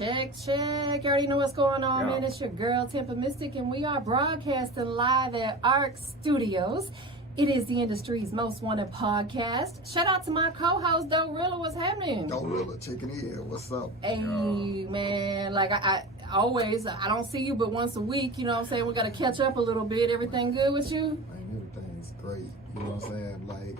Check. You already know what's going on, man. It's your girl, TampaMystic, and we are broadcasting live at ARC Studios. It is the industry's most wanted podcast. Shout out to my co-host, Doerilla. What's happening? Doerilla, checking in. What's up? Hey, man. Like, I always, I don't see you but once a week. You know what I'm saying? We got to catch up a little bit. Everything good with you? Man, everything's great. You know what I'm saying? Like,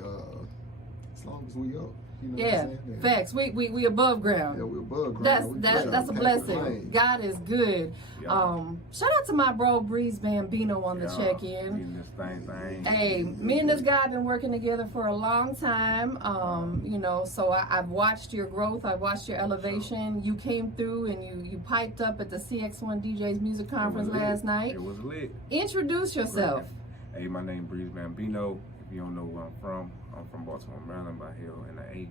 as long as we up. You know yeah, what I'm saying? facts. We above ground. Yeah, we above ground. That's a blessing. God is good. Yeah. Shout out to my bro Breeze Bambino on the check-in. Hey, me and this guy have been working together for a long time. You know, so I've watched your growth. I've watched your elevation. You came through and you piped up at the CX1 DJs Music Conference last night. It was lit. Introduce yourself. Hey, my name Breeze Bambino. If you don't know where I'm from Baltimore, Maryland, by Hill in the 8.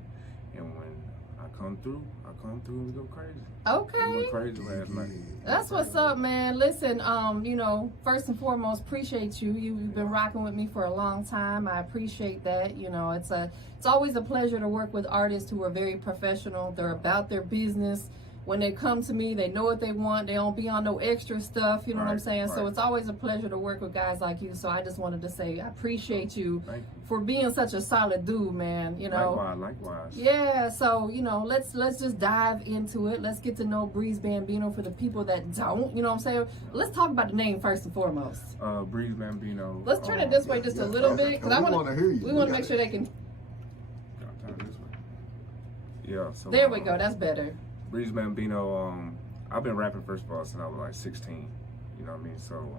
And when I come through and we go crazy. Okay. We went crazy last night. That's what's up, man. Listen, you know, first and foremost, appreciate you. You've been rocking with me for a long time. I appreciate that. You know, it's always a pleasure to work with artists who are very professional. They're about their business. When they come to me, they know what they want. They don't be on no extra stuff. You know what I'm saying? Right. So it's always a pleasure to work with guys like you. So I just wanted to say I appreciate you for being such a solid dude, man. You know. Likewise. Yeah. So you know, let's just dive into it. Let's get to know Breeze Bambino for the people that don't. You know what I'm saying? Let's talk about the name first and foremost. Breeze Bambino. Let's turn it this way just a little bit because I want to hear you. We want to make sure they can. Turn it this way. Yeah. So there we go. That's better. Breeze Bambino, I've been rapping first of all since I was like 16, you know what I mean? So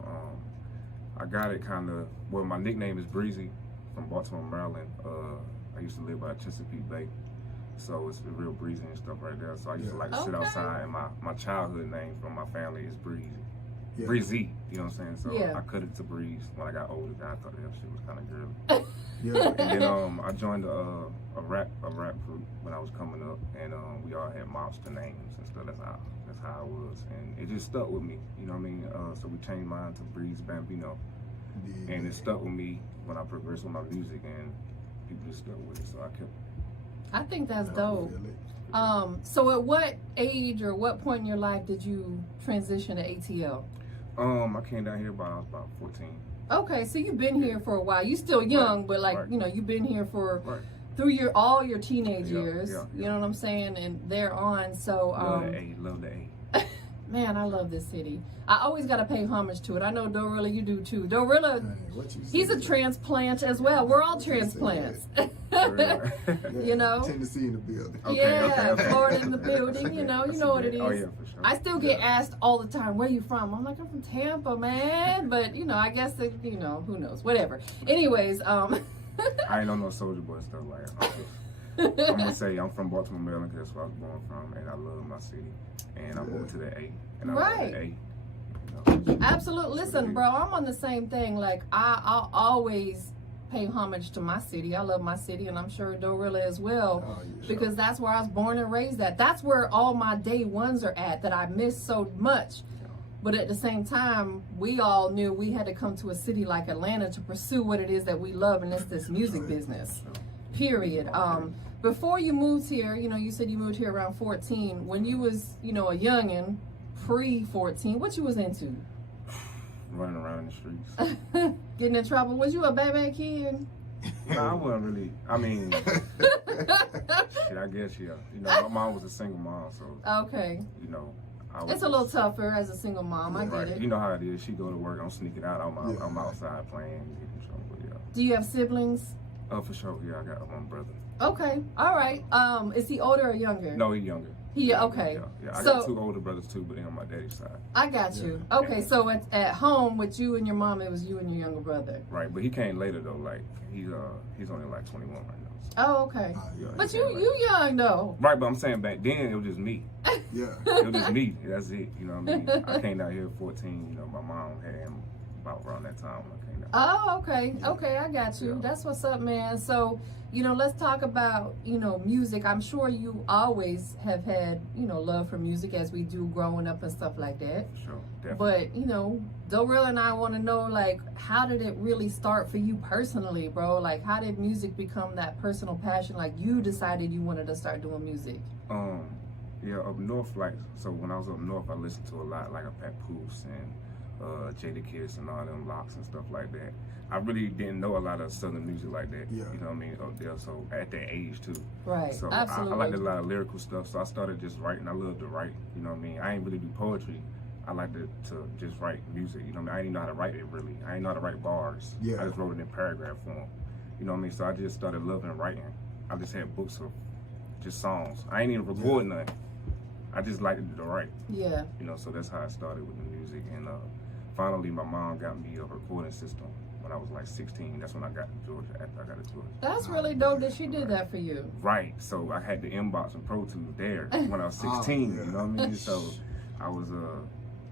I got it kind of, well, my nickname is Breezy from Baltimore, Maryland. I used to live by Chesapeake Bay, so it's real breezy and stuff right there. So I used to like to sit outside, and my childhood name from my family is Breezy. Yeah. Breezy, you know what I'm saying? So I cut it to Breeze when I got older. I thought that shit was kind of girly. And then I joined a rap group when I was coming up, and we all had mobster names and stuff. That's how it was, and it just stuck with me. You know what I mean? So we changed mine to Breeze Bambino, and it stuck with me when I progressed with my music, and people just stuck with it. So I kept. I think that's dope. So at what age or what point in your life did you transition to ATL? I came down here when I was about 14. Okay, so you've been here for a while. You still young, but like you know, you've been here for through all your teenage years. You know what I'm saying, and they're on. So love the A. Man, I love this city. I always got to pay homage to it. I know Doerilla, you do too. Doerilla, he's a transplant as well. We're all transplants. You know, Tennessee in the building. Florida in the building. You know what it is. Oh yeah, for sure. I still get asked all the time, "Where you from?" I'm like, "I'm from Tampa, man." But you know, I guess that, you know, who knows, whatever. Anyways, I ain't on no soldier boy stuff like that. I'm gonna say I'm from Baltimore, Maryland, because that's where I was born from, and I love my city, and I moved to the A, and I love the A. You know, absolutely. Listen, bro, I'm on the same thing. Like I'll always pay homage to my city. I love my city, and I'm sure Doerilla as well, because that's where I was born and raised at. That's where all my day ones are at that I miss so much. But at the same time, we all knew we had to come to a city like Atlanta to pursue what it is that we love, and it's this music business. Period. Before you moved here, you know, you said you moved here around 14. When you was, you know, a youngin', pre-14, what you was into? Running around in the streets. Getting in trouble? Was you a bad kid? No, I wasn't really. I mean, shit, I guess, yeah. You know, my mom was a single mom, so. Okay. You know. It's a little tougher as a single mom. I get it. You know how it is. She go to work, I'm sneaking out. I'm outside playing. Do you have siblings? Oh, for sure. Yeah, I got one brother. Okay. All right. Is he older or younger? No, he's younger. Okay. Yeah. I got two older brothers too, but they're on my daddy's side. I got you. Okay, so at home with you and your mom, it was you and your younger brother. Right, but he came later though. Like he's only like 21 right now. So. Oh, okay. But you young though. Right, but I'm saying back then it was just me. It was just me. That's it. You know what I mean? I came down here at 14. You know, my mom had him about around that time when I came down. Oh, okay. Okay, I got you. That's what's up, man. So, you know, let's talk about, you know, music. I'm sure you always have had, you know, love for music as we do growing up and stuff like that. Sure, definitely. But, you know, Doerilla and I want to know, like, how did it really start for you personally, bro? Like, how did music become that personal passion? Like, you decided you wanted to start doing music? Yeah, up north, like, so when I was up north, I listened to a lot, like a Papoose and Jadakiss and all them Locks and stuff like that. I really didn't know a lot of Southern music like that, Yeah. you know what I mean, up there, so at that age too. Right, So absolutely. I liked a lot of lyrical stuff, so I started just writing. I love to write, you know what I mean. I ain't really do poetry. I like to just write music, you know what I mean. I didn't know how to write it really. I didn't know how to write bars. Yeah. I just wrote it in paragraph form, you know what I mean. So I just started loving writing. I just had books of just songs. I ain't even record nothing. I just liked to write. Yeah. You know, so that's how I started with the music. And finally, my mom got me a recording system when I was like 16. That's when I got to Georgia, after I got to Georgia. That's really dope that she did that for you. Right. So I had the inbox and Pro Tools there when I was 16. You know what I mean? So I was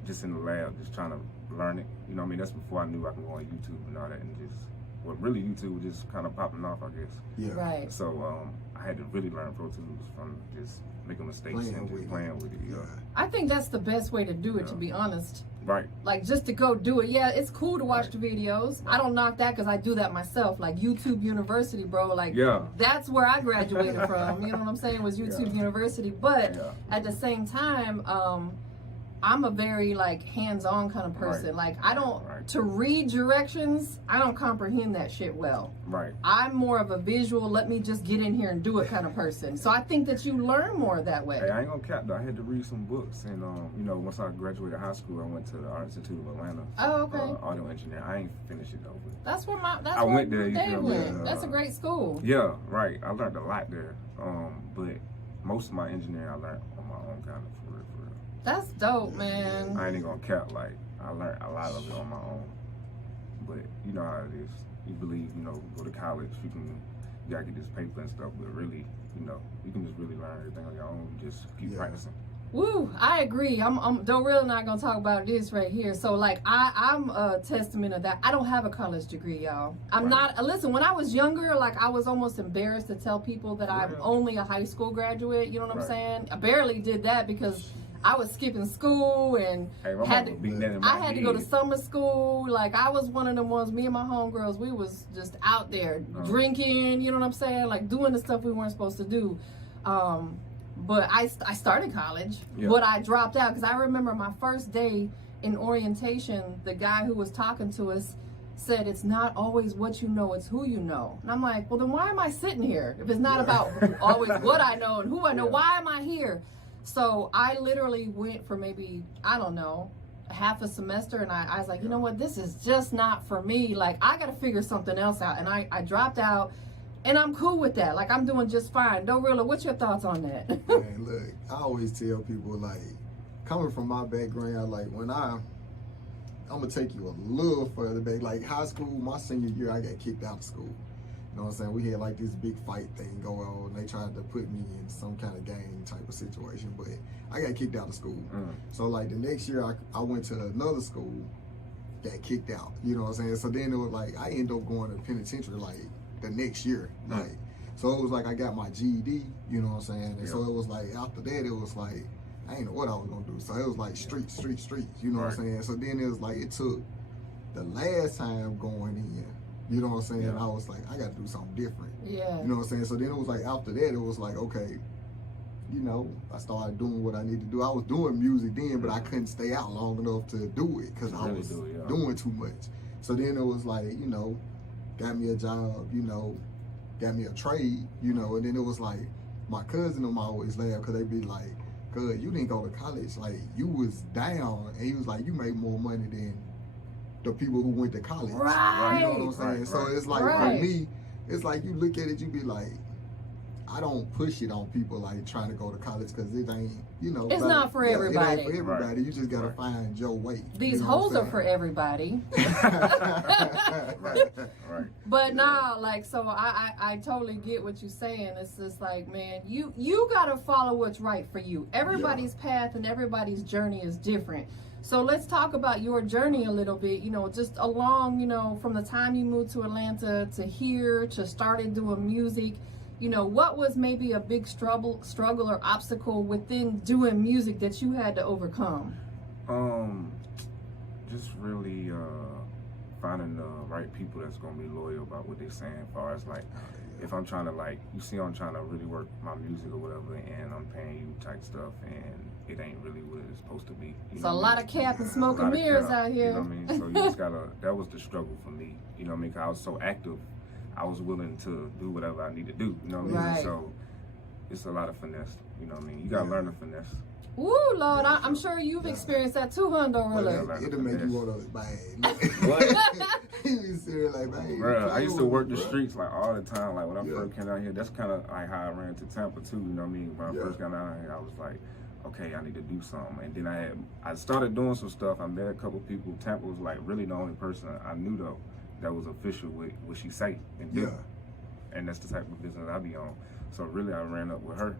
just in the lab, just trying to learn it. You know what I mean? That's before I knew I could go on YouTube and all that, and just, well, really YouTube was just kind of popping off, I guess. Yeah. Right. So I had to really learn Pro Tools from just making mistakes and just playing with it. Yeah. I think that's the best way to do it, to be honest. Right. Like, just to go do it. Yeah, it's cool to watch the videos. I don't knock that because I do that myself. Like, YouTube University, bro. Like, that's where I graduated from. You know what I'm saying? Was YouTube University. But at the same time, I'm a very, like, hands-on kind of person. Like, I don't, to read directions, I don't comprehend that shit well. Right. I'm more of a visual, let me just get in here and do it kind of person. So I think that you learn more that way. Hey, I ain't gonna cap though. I had to read some books, and you know, once I graduated high school, I went to the Art Institute of Atlanta. Oh, okay. Audio engineer. I ain't finished it though. That's where I went there. Dave went. That's a great school. Yeah, right. I learned a lot there. But most of my engineering I learned on my own, kind of for real. That's dope, man. I ain't even gonna cap. Like, I learned a lot of it on my own. But you know how it is. You believe, you know, go to college, you gotta get this paper and stuff, but really, you know, you can just really learn everything on your own. Just keep practicing. Woo, I agree. I'm Doerilla not gonna talk about this right here. So like I'm a testament of that. I don't have a college degree, y'all. I'm not. Listen, when I was younger, like I was almost embarrassed to tell people that I'm only a high school graduate. You know what I'm saying? I barely did that because I was skipping school and I had to go to summer school. Like I was one of them ones, me and my homegirls, we was just out there drinking, you know what I'm saying? Like doing the stuff we weren't supposed to do. But I started college, but I dropped out because I remember my first day in orientation, the guy who was talking to us said, it's not always what you know, it's who you know. And I'm like, well then why am I sitting here? If it's not about always what I know and who I know, why am I here? So I literally went for maybe, I don't know, half a semester, and I was like, you know what, this is just not for me. Like, I got to figure something else out. And I dropped out, and I'm cool with that. Like, I'm doing just fine. Doerilla, what's your thoughts on that? Man, look, I always tell people, like, coming from my background, like, when I'm going to take you a little further back. Like, high school, my senior year, I got kicked out of school. You know what I'm saying? We had like this big fight thing go on. They tried to put me in some kind of gang type of situation, but I got kicked out of school. So like the next year I went to another school, got kicked out. You know what I'm saying? So then it was like I ended up going to the penitentiary like the next year. Like so it was like I got my GED, you know what I'm saying? And so it was like after that it was like I didn't know what I was gonna do. So it was like street, you know what I'm saying? So then it was like it took the last time going in. You know what I'm saying? I was like, I got to do something different. Yeah. You know what I'm saying? So then it was like, after that, it was like, okay, you know, I started doing what I need to do. I was doing music then, but I couldn't stay out long enough to do it because I was doing too much. So then it was like, you know, got me a job, you know, got me a trade, you know, and then it was like, my cousin them always laugh because they be like, cuz you didn't go to college, like you was down, and he was like, you make more money than the people who went to college. Right. You know what I'm saying? So it's like for me, it's like you look at it, you be like, I don't push it on people like trying to go to college because it ain't, you know. It's not for everybody. It ain't for everybody. You just gotta find your way. These hoes are for everybody. But nah, like, so I totally get what you're saying. It's just like, man, you gotta follow what's right for you. Everybody's path and everybody's journey is different. So let's talk about your journey a little bit, you know, just along, you know, from the time you moved to Atlanta to here to started doing music, you know, what was maybe a big struggle or obstacle within doing music that you had to overcome? Just really finding the right people that's gonna be loyal about what they're saying, as far as like if I'm trying to like, you see, I'm trying to really work my music or whatever, and I'm paying you type stuff, and it ain't really what it's supposed to be. It's a lot of cap and smoke and mirrors out here. You know what I mean? So you just gotta, that was the struggle for me. You know what I mean? 'Cause I was so active, I was willing to do whatever I need to do. You know what I mean? Right. So it's a lot of finesse. You know what I mean? You gotta learn the finesse. Ooh, Lord, I'm sure you've experienced that too, huh, Doerilla? Well, it'll make you want to buy What? You be serious, like, man. Bruh, I used to work the streets like all the time. Like when I first came out here, that's kind of like how I ran to Tampa too. You know what I mean? When I first got out here, I was like, okay, I need to do something. And then I started doing some stuff. I met a couple people. Tampa was like really the only person I knew though that was official with what she say and do. And that's the type of business I be on. So really, I ran up with her,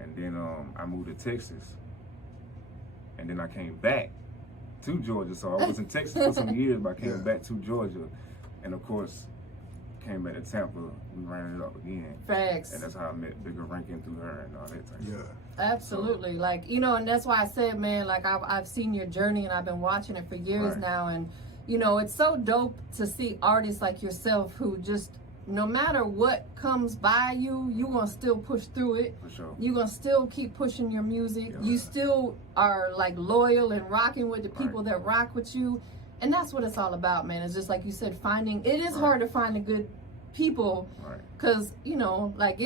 and then I moved to Texas. And then I came back to Georgia. So I was in Texas for some years, but I came back to Georgia. And of course, came back to Tampa, we ran it up again. Facts. And that's how I met Bigger Rankin through her and all that type of stuff. Absolutely. Like, you know, and that's why I said, man, like I've seen your journey and I've been watching it for years now. And, you know, it's so dope to see artists like yourself who just, no matter what comes by you, you gonna still push through it. For sure. You gonna still keep pushing your music. You still are like loyal and rocking with the people that rock with you. And that's what it's all about, man. It's just like you said, finding, it is hard to find the good people. Cause, you know, like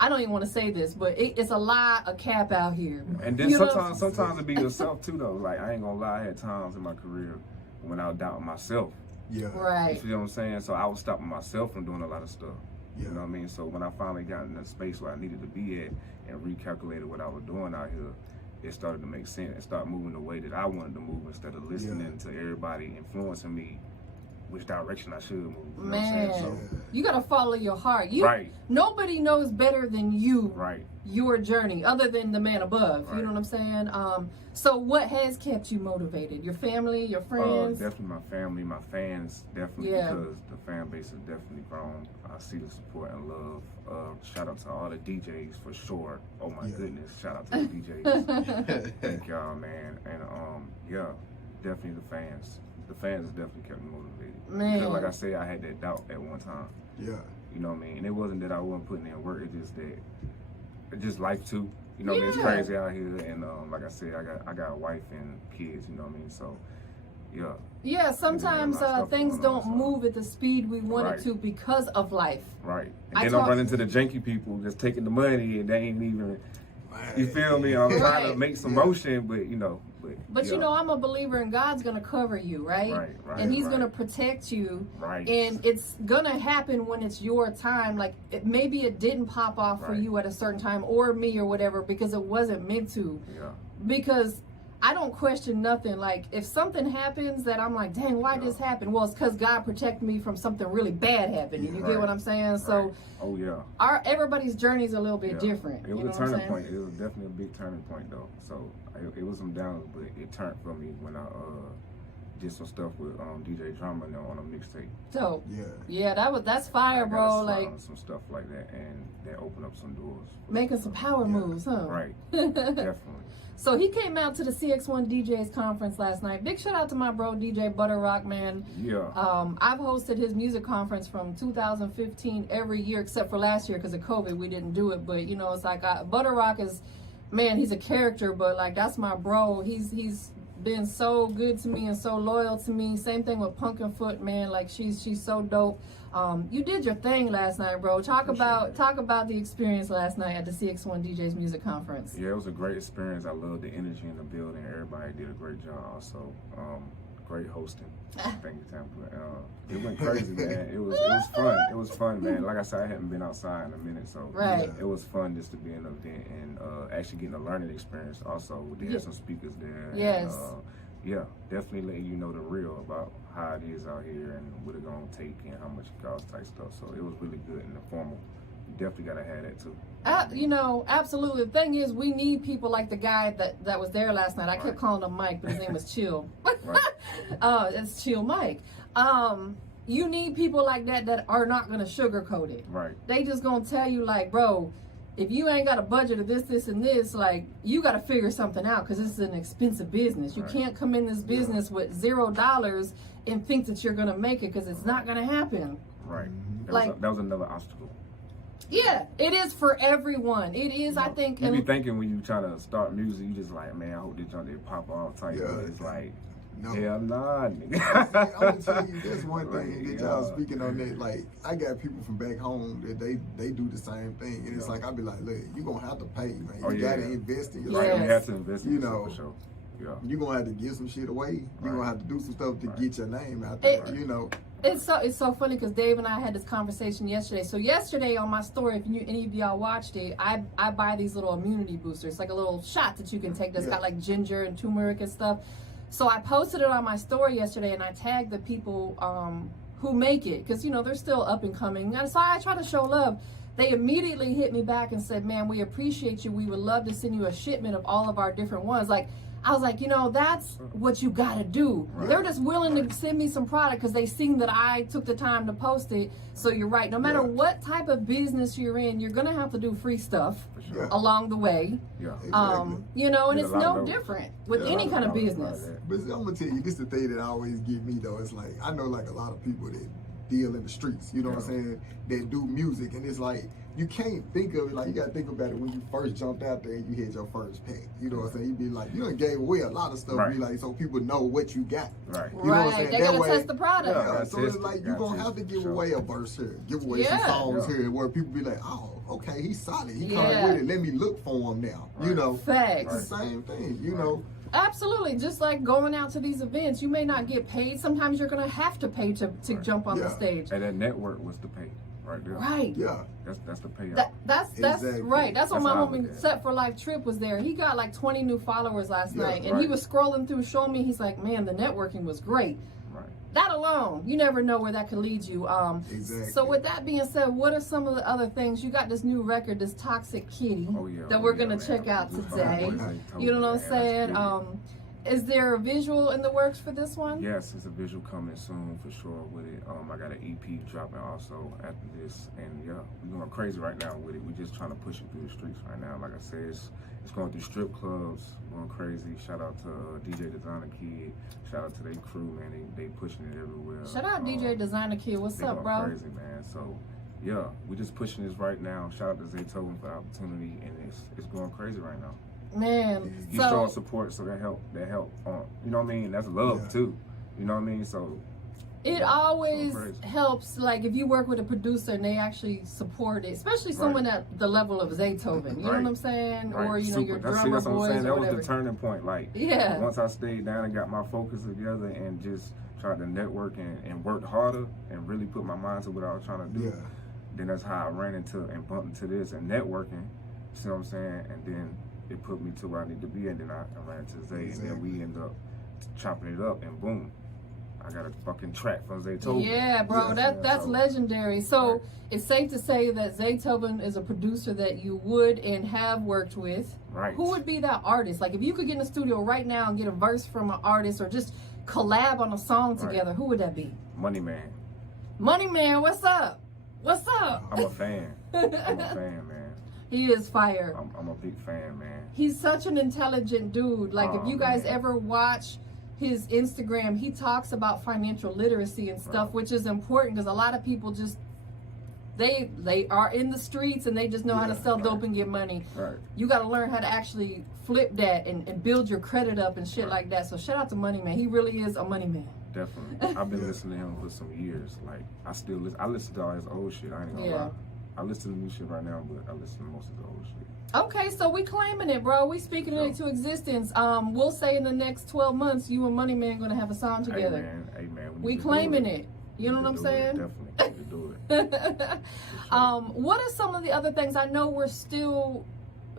I don't even want to say this, but it's a lot of cap out here. And then sometimes it be yourself too though. Like I ain't gonna lie, I had times in my career when I was doubting myself. Right. You feel what I'm saying? So I was stopping myself from doing a lot of stuff. You know what I mean? So when I finally got in the space where I needed to be at and recalculated what I was doing out here, it started to make sense and start moving the way that I wanted to move instead of listening to everybody influencing me which direction I should move. You know what I'm saying? So, you gotta follow your heart. Nobody knows better than you your journey, other than the man above. You know what I'm saying? So what has kept you motivated? Your family, your friends? Definitely my family, my fans, definitely because the fan base has definitely grown. I see the support and love. Shout out to all the DJs for sure. Oh my goodness, shout out to the DJs. Thank y'all, man. And definitely the fans. The fans has definitely kept me motivated. Man. Because like I said, I had that doubt at one time. Yeah. You know what I mean? And it wasn't that I wasn't putting in work, it's just that, it's just life too. You know what I mean? It's crazy out here. And like I said, I got a wife and kids, you know what I mean? So, yeah, sometimes things don't move at the speed we want it to because of life. Right. And then I'm running into the janky people just taking the money and they ain't even, you feel me? I'm trying to make some motion, but you know. But you know, I'm a believer in God's gonna cover you, right? And He's gonna protect you. And it's gonna happen when it's your time. Like maybe it didn't pop off for you at a certain time, or me, or whatever, because it wasn't meant to. Because I don't question nothing. Like if something happens that I'm like, dang, why this happened? Well, it's because God protected me from something really bad happening. You get what I'm saying? So everybody's journey is a little bit different. It was a turning point. It was definitely a big turning point though. So it was some downs, but it turned for me when I did some stuff with DJ Drama on a mixtape. So that's fire, bro. Like some stuff like that, and that opened up some doors. Making some power moves, huh? Right. Definitely. So he came out to the CX1 DJs conference last night. Big shout out to my bro DJ Butter Rock, man. I've hosted his music conference from 2015 every year except for last year because of COVID. We didn't do it, but you know, it's like Butter Rock is, man, he's a character, but like that's my bro. He's been so good to me and so loyal to me. Same thing with Pumpkin Foot, man. Like she's so dope. You did your thing last night, bro. Talk about the experience last night at the CX1 DJs music conference. Yeah, it was a great experience. I loved the energy in the building. Everybody did a great job. Also, great hosting. Thank you, Tampa. It went crazy, man. It was fun. It was fun, man. Like I said, I hadn't been outside in a minute, so it was fun just to be in the event and actually getting a learning experience. Also, they had some speakers there. Yes. And, definitely letting you know the real about how it is out here and what it's gonna take and how much it costs type stuff. So it was really good and informal. You definitely gotta have that too. You know, absolutely. The thing is, we need people like the guy that was there last night. I kept calling him Mike, but his name was Chill. It's Chill Mike. You need people like that are not gonna sugarcoat it. They just gonna tell you like, bro, if you ain't got a budget of this, and this, like, you got to figure something out because this is an expensive business. You can't come in this business with $0 and think that you're going to make it because it's not going to happen. Right. That was another obstacle. Yeah, it is for everyone. It is, I think. You be thinking when you try to start music, you just like, man, I hope this junk did pop off type. Yeah. But it's like, no. hell nah, nigga. I'm gonna tell you this one thing that y'all speaking on that. Like, I got people from back home that they do the same thing, and it's like I be like, look, you gonna have to pay, man. You gotta invest in yourself. Right, you have to invest in yourself for sure. Yeah. You're gonna have to give some shit away. You're gonna have to do some stuff to get your name out there. You know. It's so funny because Dave and I had this conversation yesterday. So yesterday on my story, if any of y'all watched it, I buy these little immunity boosters, like a little shot that you can take that's got like ginger and turmeric and stuff. So I posted it on my story yesterday, and I tagged the people who make it, because you know they're still up and coming. And so I try to show love. They immediately hit me back and said, "Man, we appreciate you. We would love to send you a shipment of all of our different ones." Like, I was like, you know, that's what you gotta do. Right. They're just willing to send me some product because they seen that I took the time to post it. So you're right. No matter what type of business you're in, you're gonna have to do free stuff along the way. Yeah. Exactly. You know, and it's no different with any kind of business. But I'm gonna tell you, this is the thing that always get me though. It's like I know like a lot of people that deal in the streets, you know what I'm saying, that do music, and it's like you can't think of it like you gotta think about it when you first jumped out there and you hit your first pack. You know what I'm saying? You be like, you done gave away a lot of stuff, be like, so people know what you got. Right. You know what I'm saying? They gotta test the product. Yeah, so it's like you gonna have to give away a verse here, give away some songs here, where people be like, oh, okay, he's solid. He coming with it. Let me look for him now. You know, facts. It's the same thing. You know. Absolutely. Just like going out to these events, you may not get paid. Sometimes you're going to have to pay to jump on the stage. And that network was the pay right there. Right. Yeah. That's the payout. That's exactly. right. That's when my homie Set for Life Trip was there. He got like 20 new followers last night. And he was scrolling through, showing me, he's like, man, the networking was great. That alone, you never know where that could lead you. Exactly. So with that being said, what are some of the other things? You got this new record, this Toxic Kitty, that we're going to check out today. You know what I'm saying? Is there a visual in the works for this one? Yes, it's a visual coming soon for sure with it. I got an EP dropping also after this, and yeah, we're going crazy right now with it. We're just trying to push it through the streets right now. Like I said, it's going through strip clubs, going crazy. Shout out to DJ Designer Kid. Shout out to their crew, man. They pushing it everywhere. Shout out DJ Designer Kid. What's up, bro? Crazy, man. So yeah, we're just pushing this right now. Shout out to Zaytoven for the opportunity, and it's going crazy right now. Man, he's showing support, so that help. You know what I mean? That's love too. You know what I mean? So it always helps, like if you work with a producer and they actually support it, especially someone at the level of Zaytoven. You know what I'm saying? Or you know your drummer boys. That was the turning point. Like once I stayed down and got my focus together and just tried to network and worked harder and really put my mind to what I was trying to do. Then that's how I ran into and bumped into this and networking. You see what I'm saying? And then it put me to where I need to be, and then I ran to Zay, and then we end up chopping it up, and boom, I got a fucking track from Zaytoven. Yeah, bro, that's legendary. So it's safe to say that Zaytoven is a producer that you would and have worked with. Right. Who would be that artist? Like if you could get in the studio right now and get a verse from an artist or just collab on a song together, who would that be? Money Man. Money Man, what's up? What's up? I'm a fan. I'm a fan, man. He is fire. I'm a big fan, man. He's such an intelligent dude. Like if you guys ever watch his Instagram, he talks about financial literacy and stuff, which is important because a lot of people just they are in the streets and they just know how to sell dope and get money. You got to learn how to actually flip that and build your credit up and shit like that. So shout out to Money Man. He really is a money man. Definitely. I've been listening to him for some years. Like I listen to all his old shit. I ain't gonna lie. I listen to new shit right now, but I listen to most of the old shit. Okay, so we claiming it, bro. We speaking it into existence. We'll say in the next 12 months, you and Money Man gonna have a song together. Hey man, we claiming it. You know what I'm saying? Definitely, we do it. What are some of the other things? I know we're still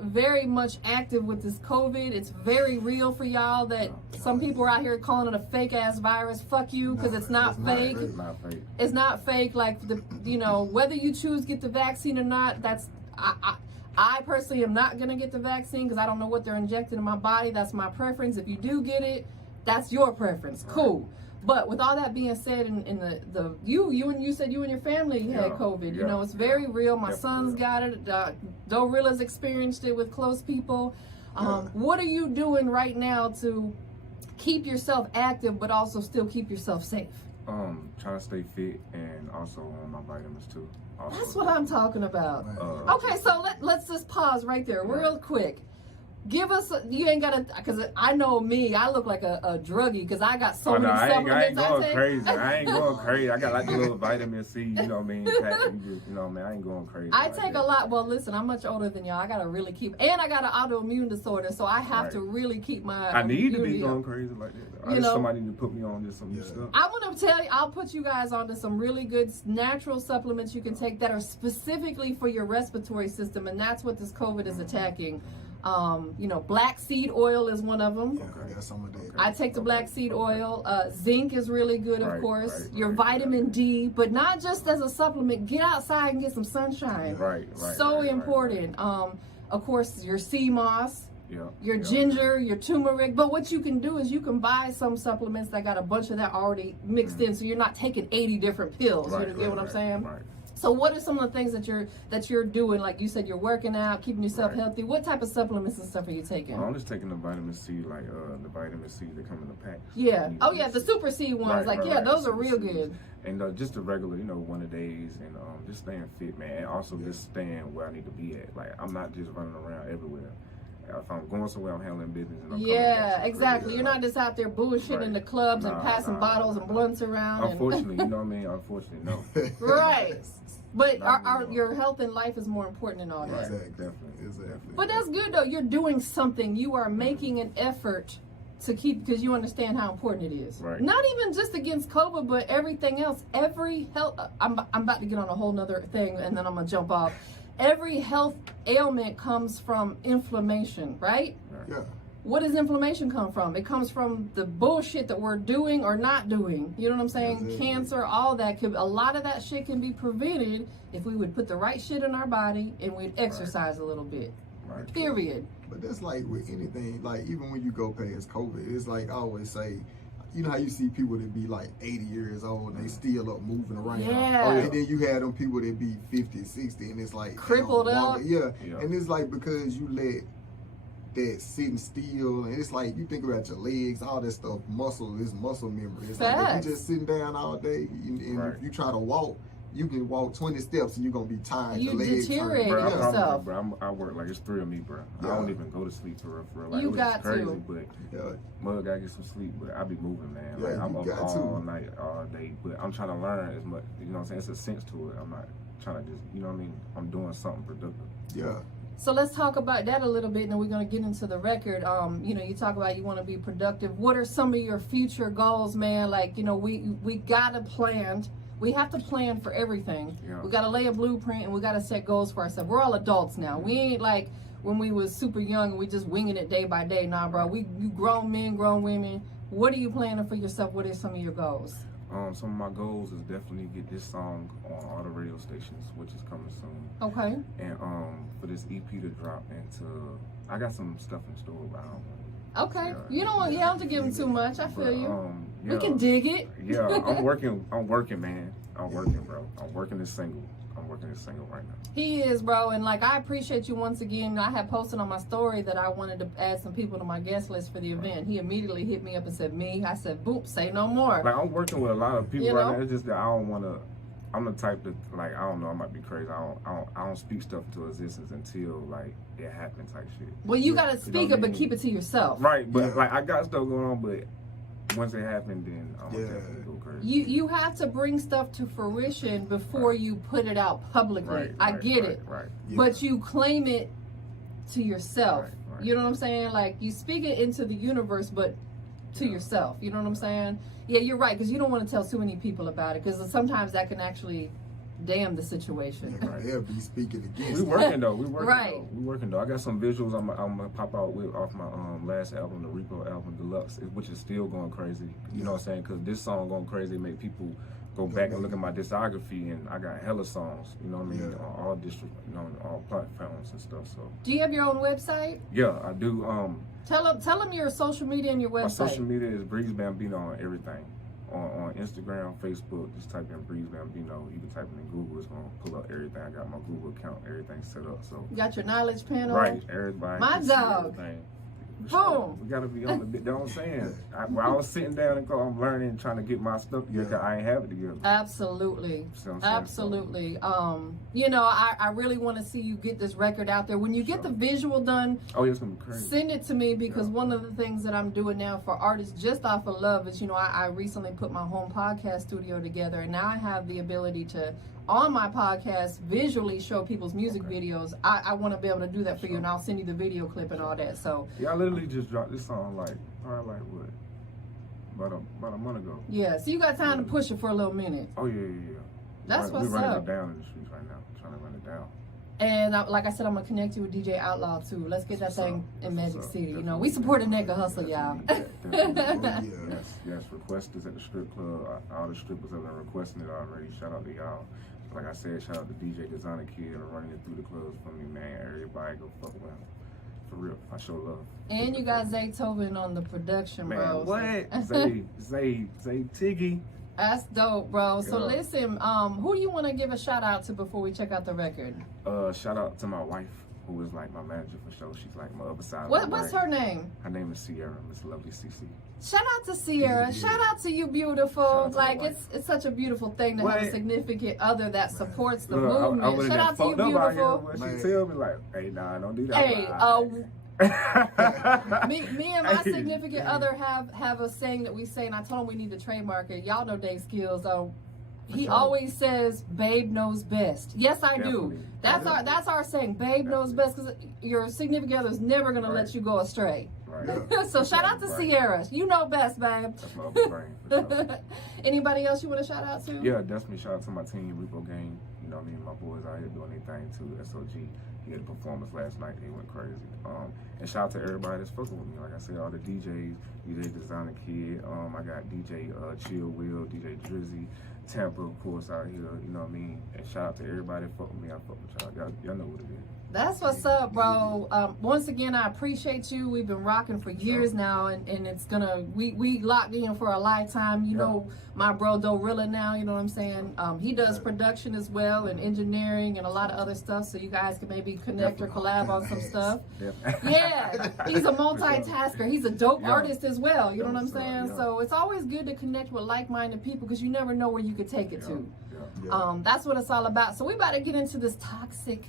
very much active with this COVID. It's very real for y'all that some people are out here calling it a fake ass virus. Fuck you, because it's not fake. It's not fake. It's not fake. Like whether you choose to get the vaccine or not, that's I personally am not gonna get the vaccine because I don't know what they're injecting in my body. That's my preference. If you do get it, that's your preference. Cool. But with all that being said, you said you and your family had COVID. You know, it's very real. My son's got it. Doerilla's experienced it with close people. What are you doing right now to keep yourself active, but also still keep yourself safe? Trying to stay fit and also on my vitamins too. Also, That's what I'm talking about. Okay, so let's just pause right there real quick. Give us, you ain't got to, because I know me, I look like a druggie because I got so many supplements. I ain't going crazy. I ain't going crazy. I got like the little vitamin C, you know what I mean? You know what I mean? I ain't going crazy. I take a lot. Well, listen, I'm much older than y'all. I got to really keep, and I got an autoimmune disorder, so I have to really keep my I need to be going crazy like that. Somebody need to put me on just some new stuff. I want to tell you, I'll put you guys onto some really good natural supplements you can take that are specifically for your respiratory system, and that's what this COVID is attacking. Black seed oil is one of them. Yeah, that's some of that. I take the black seed oil. Zinc is really good, of course. Your vitamin D, but not just as a supplement. Get outside and get some sunshine. So important. Of course, your sea moss, your ginger, your turmeric. But what you can do is you can buy some supplements that got a bunch of that already mixed in, so you're not taking 80 different pills. You get what I'm saying? So what are some of the things that you're doing? Like you said, you're working out, keeping yourself healthy. What type of supplements and stuff are you taking? I'm just taking the vitamin C, like the vitamin C that come in the pack. Yeah. Oh yeah, the Super C ones. Those are real good. And just the regular, one-a-days, and just staying fit, man. And also just staying where I need to be at. Like I'm not just running around everywhere. If I'm going somewhere, I'm handling business. And I'm exactly. You're not just out there bullshitting in the clubs and passing bottles and blunts around. Unfortunately, you know what I mean? Unfortunately, no. Right. But your health and life is more important than all that. Exactly. But that's good though. You're doing something. You are making an effort to keep, because you understand how important it is. Not even just against COVID, but everything else. Every health. I'm about to get on a whole nother thing, and then I'm gonna jump off. Every health ailment comes from inflammation, right? Yeah. What does inflammation come from? It comes from the bullshit that we're doing or not doing. You know what I'm saying? Cancer, all that. A lot of that shit can be prevented if we would put the right shit in our body and we'd exercise a little bit. Period. But that's like with anything, like even when you go past COVID, it's like I always say, you know how you see people that be like 80 years old and they still up moving around. And then you had them people that be 50, 60 and it's like crippled up. And it's like because you let that sitting still, and it's like you think about your legs, all that stuff, muscle is muscle memory. It's like if you just sitting down all day and if you try to walk, you can walk 20 steps and you're gonna be tired. You deteriorate yourself. I work like it's 3 of me, bro. I don't even go to sleep for real. Like, you got crazy, to. But mother gotta get some sleep. But I be moving, man. Like I'm up all night, all day. But I'm trying to learn as much. You know what I'm saying? It's a sense to it. I'm not trying to just, you know what I mean? I'm doing something productive. So let's talk about that a little bit, and then we're going to get into the record. You talk about you want to be productive. What are some of your future goals, man? Like, we got to plan. We have to plan for everything. We got to lay a blueprint, and we got to set goals for ourselves. We're all adults now. We ain't like when we was super young and we just winging it day by day. Nah, bro. You grown men, grown women. What are you planning for yourself? What are some of your goals? Some of my goals is definitely get this song on all the radio stations, which is coming soon. Okay. And for this EP to drop I got some stuff in store, but I don't want Okay. You don't want have to give him too much. I feel you. We can dig it. I'm working, man. I'm working, bro. I'm working this single right now. He is, bro, and like I appreciate you once again. I had posted on my story that I wanted to add some people to my guest list for the event. He immediately hit me up and said, "Me." I said, "Boop, say no more." Like I'm working with a lot of people right now. It's just that I don't want to. I'm the type that like I don't know. I might be crazy. I don't speak stuff into existence until like it happens type shit. Well, you gotta speak it, but keep it to yourself. Right, but like I got stuff going on, but once it happened, then I'm gonna definitely go crazy. You have to bring stuff to fruition before you put it out publicly. I get it. But you claim it to yourself. You know what I'm saying? Like you speak it into the universe, but to yourself. You know what I'm saying? Yeah, you're right, because you don't want to tell too many people about it, because sometimes that can actually damn the situation. They'll be speaking against. We working though. We working though. I got some visuals I'm gonna pop out with off my last album, the Repo album Deluxe, which is still going crazy. You know what I'm saying? Because this song going crazy make people go back and look at my discography, and I got hella songs. You know what I mean? On all district, on all platforms and stuff. So. Do you have your own website? Yeah, I do. Tell them your social media and your website. My social media is Breeze Bambino on everything. On Instagram, Facebook, just type in Breeze Bambino. You can type it in Google, it's gonna pull up everything. I got my Google account, everything set up. So you got your knowledge panel. Right, everybody. My dog. Boom. We gotta be on the bit. You know what I'm saying? While I was sitting down and I'm learning, trying to get my stuff together, 'cause I ain't have it together. Absolutely. Absolutely. You know, I really want to see you get this record out there. When you get the visual done, oh, yeah, it's gonna be crazy. Send it to me, because one of the things that I'm doing now for artists just off of love is, you know, I recently put my home podcast studio together, and now I have the ability to, on my podcast, visually show people's music videos. I want to be able to do that for you, and I'll send you the video clip and all that. So yeah, I literally just dropped this song probably what? About a month ago. yeah, so you got time to push it for a little minute. Oh yeah. That's what's We're running up. it down in the streets right now. I'm trying to run it down. And like I said, I'm gonna connect you with DJ Outlaw too. Let's get that thing in Magic City. You know, we support a nigga hustle, y'all. Yes. Requesters at the strip club. All the strippers have been requesting it already. Shout out to y'all. Like I said, shout out to DJ Designer Kid for running it through the clubs for me, man. Everybody go fuck with him. For real, I show love. And you got Zaytoven on the production, man, bro. What? Zay Tiggy. That's dope, bro. So listen, who do you want to give a shout out to before we check out the record? Shout out to my wife, who is like my manager for show. She's like my other side. What's her name? Her name is Sierra, Miss Lovely CC. Shout out to Sierra. Shout out to you, beautiful. Like it's such a beautiful thing to have a significant other that supports the movement. Shout out to you, beautiful. She tell me like, hey, nah, don't do that. Hey, me and my significant other have a saying that we say, and I told him we need to trademark it. Y'all know Dave Skills. He always says, "Babe knows best." Yes, I do. That's our saying. Babe knows best, because your significant other is never gonna let you go astray. Right. So shout out to Sierra. You know best, babe. That's my brain. Sure. Anybody else you want to shout out to? Yeah, definitely shout out to my team, Repo Gang. You know what I mean? My boys out here doing their thing too. SOG. He had a performance last night. He went crazy. And shout out to everybody that's fucking with me. Like I said, all the DJs, DJ Designer Kid. I got DJ Chill Will, DJ Drizzy, Tampa, of course, out here. You know what I mean? And shout out to everybody that fuck with me. I fuck with y'all. Y'all know what it is. That's what's up, bro. Once again, I appreciate you. We've been rocking for years now, and it's gonna, we locked in for a lifetime. You know, my bro Doerilla now, you know what I'm saying? He does production as well, and engineering and a lot of other stuff, so you guys can maybe connect or collab on some stuff. Yeah, he's a multitasker. He's a dope artist as well, you know what I'm saying? So it's always good to connect with like-minded people, because you never know where you could take it to. That's what it's all about. So we about to get into this toxic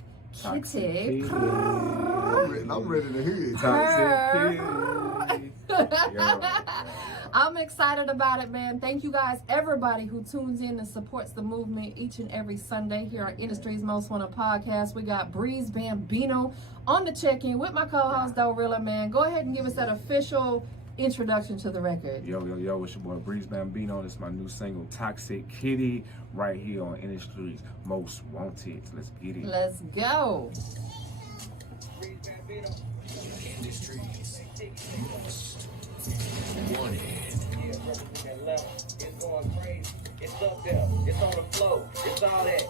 kitty. I'm ready to hear it. I'm excited about it, man. Thank you guys, everybody who tunes in and supports the movement each and every Sunday here on Industry's Most Wanted Podcast. We got Breeze Bambino on the check-in with my co-host Doerilla, man. Go ahead and give us that official introduction to the record. Yo, it's your boy Breeze Bambino. This is my new single, Toxic Kitty, right here on Industry's Most Wanted. Let's get it. Let's go. Breeze Bambino. Industry's Most Wanted. Yeah, represent left. It's going crazy. It's up there. It's on the flow. It's all that.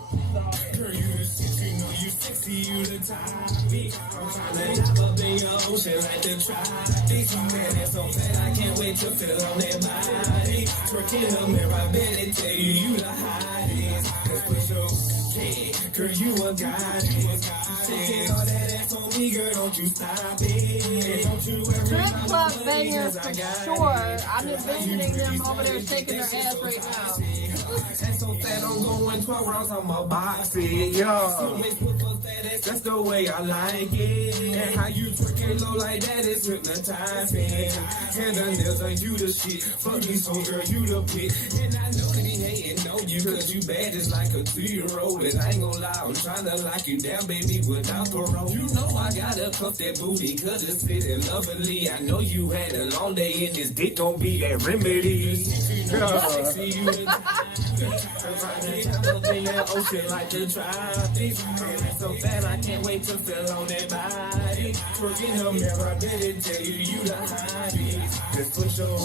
Girl, you the six, you know you sexy, you the type. I'm trying to dive up in your ocean like the tropics. Man, it's so fat, I can't wait to feel on that body. Twerking up, man, I better tell you the hottest. Let's push your girl, you a goddess. Shaking all that ass on me, girl, don't you stop it. Don't you ever Strip club bangers for sure. I'm envisioning them over there shaking their ass right now. And so fat, I'm going 12 rounds, I'm a boxing, yo. That's the way I like it. And how you twerking low like that is hypnotizing. And the nails on you the shit. Fuck me so girl, you the pit. And I know that he hating on you, cause you bad just like a 2-year-old. And I ain't gonna lie, I'm trying to lock you down, baby, without parole. You know I gotta cuff that booty, cause it's sitting lovely. I know you had a long day and this dick gon' be that remedy. Ocean like the tropics. Man, so fat I can't wait to feel on that body. Twerking the mirror, I better tell you, you the hottest. Just push your,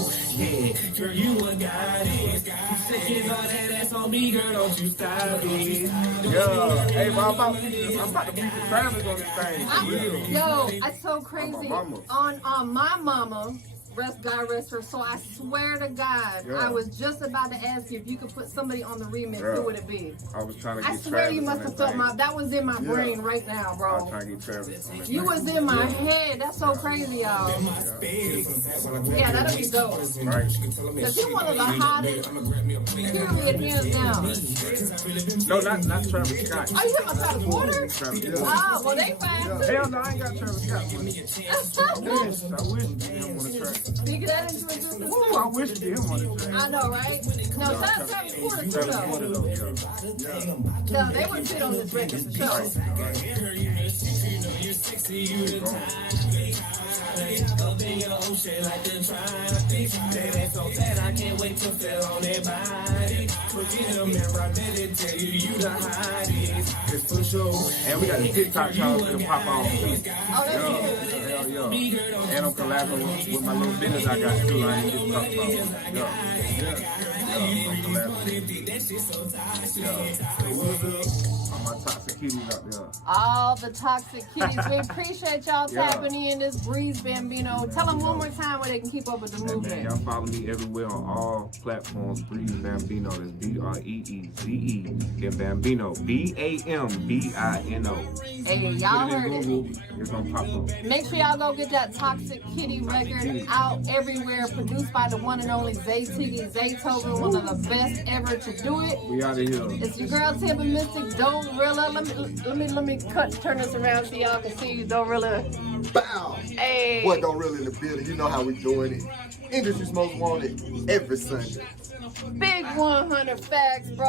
girl, you a goddess. You shaking all that ass on me, girl, don't you stop it. Yo, hey, I'm about to be the family on this thing. Yo, that's so crazy. On my mama, God rest her soul. I swear to God, I was just about to ask you if you could put somebody on the remix. Who would it be? I was trying to get I swear you must have felt that was in my brain right now, I bro. was trying to get Travis on that You was in my head. That's so crazy, y'all. Yeah, that'll be dope. Right. Cause you're one of the hottest. Period, hands down. No, not Travis Scott. Oh, you talking about Travis Porter? Travis Scott. Oh, well, they fine too. Hell no, I ain't got Travis Scott money. I wish he didn't want to track. Speaking that into existence. Ooh, I wish he didn't want to track. I know, right? No, shout out Travis Porter too, Travis though. Porter, though, No, they would fit on this record for sure. Up in your own shit like the tropics. They so bad I can't wait to feel on their body. Forget them and I better tell you the hottest. It's for sure. And we got the TikTok channel to pop on too. Oh, that's Hell yeah. And I'm collabing with my little business I got too. I ain't just talking about. Yeah. I'm collabing. All my toxic kitties out there. all the toxic kitties. We appreciate y'all tapping in this Breeze Bambino. Tell them one more time where they can keep up with the Man, movement. y'all follow me everywhere on all platforms. Breeze Bambino. That's BREEZE. And Bambino. BAMBINO. Hey, y'all heard it. Google, it's gonna pop up. Make sure y'all go get that Toxic Kitty record out everywhere. Produced by the one and only Zaytoven, one of the best ever to do it. We out of here. It's your girl TampaMystic, Doerilla. Let me turn this around so y'all can see you, Doerilla. Bow. Hey. What don't really in the building? You know how we doing it. Industry's most wanted every Sunday. Big 100 facts, bro.